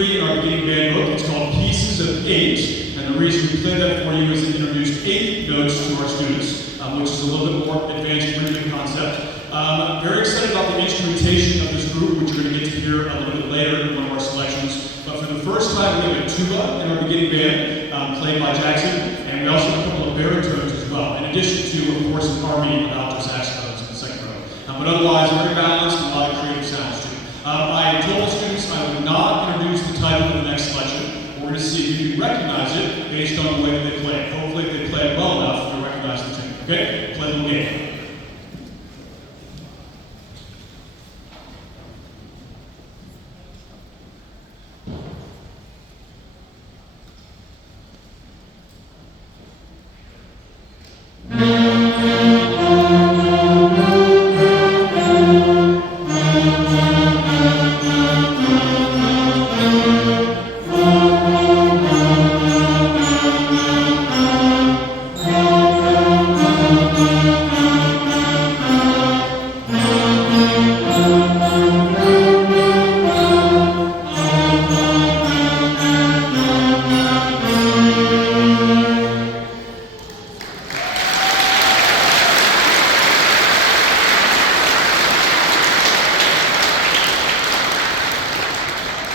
3 in our beginning band book. It's called Pieces of 8, and the reason we played that for you is it introduced 8 notes to our students, which is a little bit more advanced rhythmic concept. Very excited about the instrumentation of this group, which you're going to get to hear a little bit later in one of our selections. But for the first time, we have a tuba in our beginning band, played by Jackson, and we also have a couple of baritones as well, in addition to, of course, an army of alto saxophones in the second row. But otherwise, very balanced and a lot of creative sounds too. I told the students I would not introduce the title of the next selection. We're going to see if you can recognize it based on the way that they play it. Hopefully, if they play it well enough, you'll recognize the tune. Okay? Play a little game.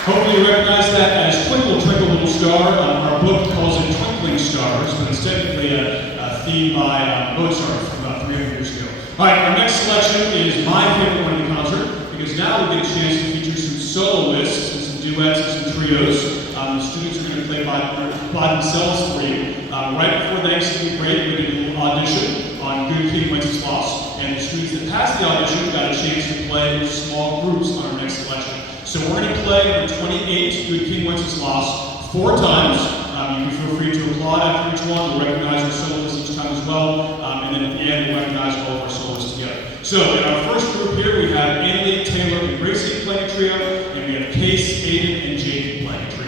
Hopefully you recognize that as Twinkle, Twinkle, Little Star. Our book calls it Twinkling Stars, but it's technically a theme by Mozart from about 300 years ago. All right, our next selection is my favorite one in the concert, because now we get a chance to feature some soloists and some duets and some trios. The students are going to play by themselves for you. Right before the Thanksgiving break, we did a little audition on Good King Wenceslas, and the students that passed the audition got a chance to play small groups on our next selection. So we're going to play the 28 Good King Wenceslas 4 times. You can feel free to applaud after each one. We'll recognize our soloists each time as well. And then at the end, we'll recognize all of our soloists together. So in our first group here, we have Annalie, Taylor, and Gracie playing a trio. And we have Case, Aiden, and Jake playing a trio.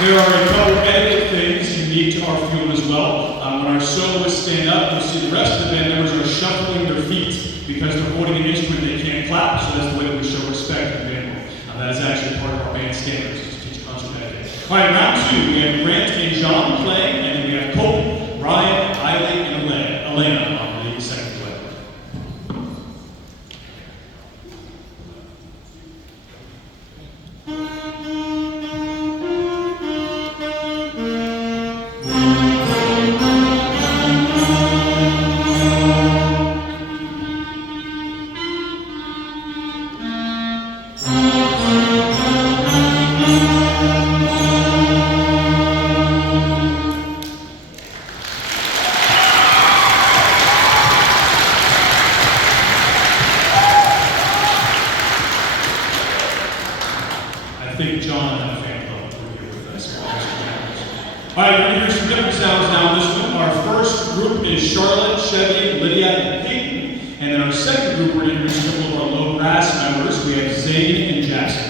There are a couple etiquette things unique to our field as well. When our soloists stand up, you'll see the rest of the band members are shuffling their feet because they're holding an instrument they can't clap, so that's the way that we show respect in the band room. That is actually part of our band standards to teach concert etiquette. All right, round 2, we have Grant and John playing, and then we have Colton, Ryan, Eiley, and Elena on the second play. I think John and a fan club were here with us. All right, we're going to hear some different sounds now in this one. Our first group is Charlotte, Chevy, Lydia, and Peyton. And then our second group, we're going to introduce a couple of our low brass members. We have Zane and Jackson.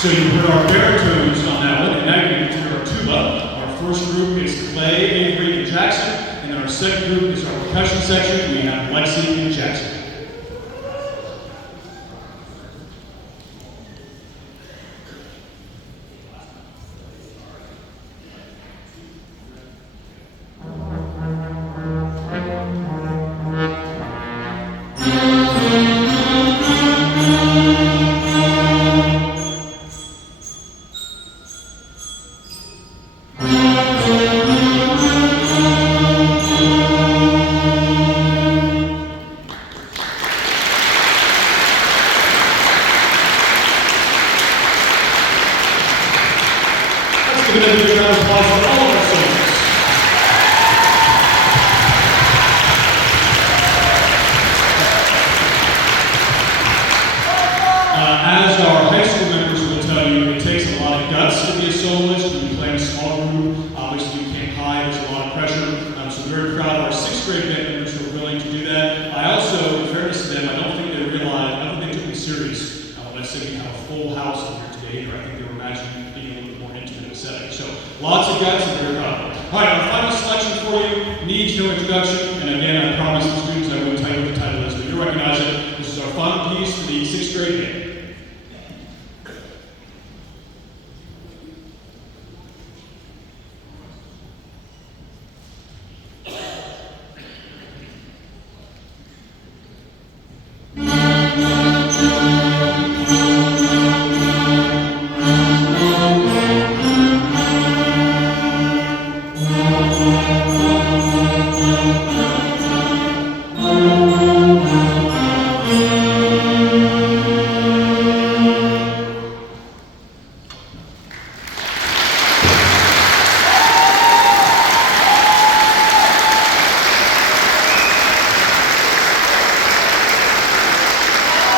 So you heard our baritones on that one, and now you're going to hear our tuba. Our first group is Clay, Avery, and Jackson, and then our second group is our percussion section. We have Lexi and Jackson. give them a big round of applause for all of our seniors. As our high school members will tell you, it takes a lot of guts to be a soloist. When you play in a small group, obviously you can't hide, there's a lot of pressure. So we're very proud of our 6th grade band members who are willing to do that. I also, in fairness to them, I don't think they realized, I don't think they took me serious when I said we have a full house over here today either. I think they were imagining being a little bit more intimate setting. So lots of guts and very proud of them. All right, our final selection for you needs no introduction. And again, I promised the students I wouldn't tell you what the title is, but you recognize it. This is our final piece for the 6th grade band.